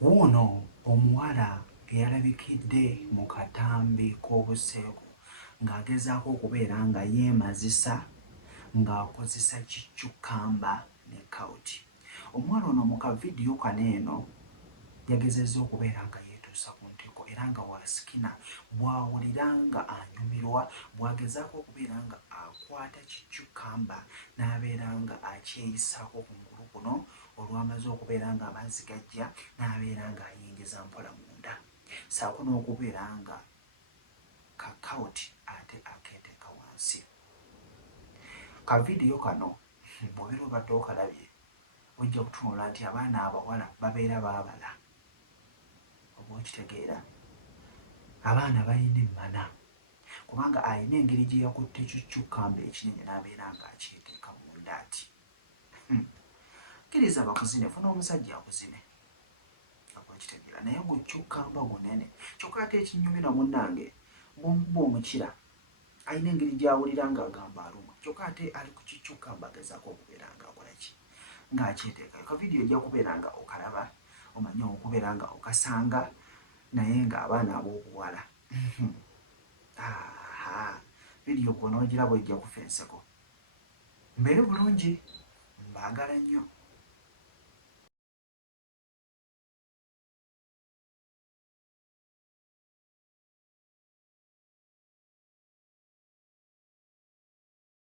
Wuuno omuwala eyalabikidde mu katambi k'obuseeko ng'agezaako okubeera nga yeemazisa ng'akozesa kiccukamba ne kawuti. Omuwala ono mu kavidiyo kano eno yagezezza okubeera nga yeetuusa ku ntikko era nga waasikina bw'awulira nga anyumirwa bw'agezaako okubeera nga akwata kiccukamba n'abeera nga akyeyisaako kungulu kuno olw'amaze okubeera nga amazzi gajja n'abeera ng'ayingiza mpola munda ssaako n'okubeera nga kakawuti ate akeeteeka wansi. Kavidiyo kano bw'obeera obadde okalabye ojja kutunula nti abaana abawala babeera baabala oba okitegeera. Abaana balina emmana kubanga alina engeri gye yakutte kiccukamba ekinene n'abeera ng'akyeteeka munda ati kkiriza bakuzine funa omusajja akuzine oba okitegeera naye guccukamba gunene kyokka ate ekinnyumira munnange bw'omukuba omukira alina engeri gy'awulira ng'agamba aluma kyokka ate ali ku kiccukamba agezaako okubeera ng'akola ki ng'akyeteekayo. Kavidiyo ojja kubeera nga okalaba omanye okubeera nga okasanga naye ng'abaana ab'obuwala vidiyo gw'onoogiraba ojja kufa enseko. Mbeere bulungi, mbaagala nnyo.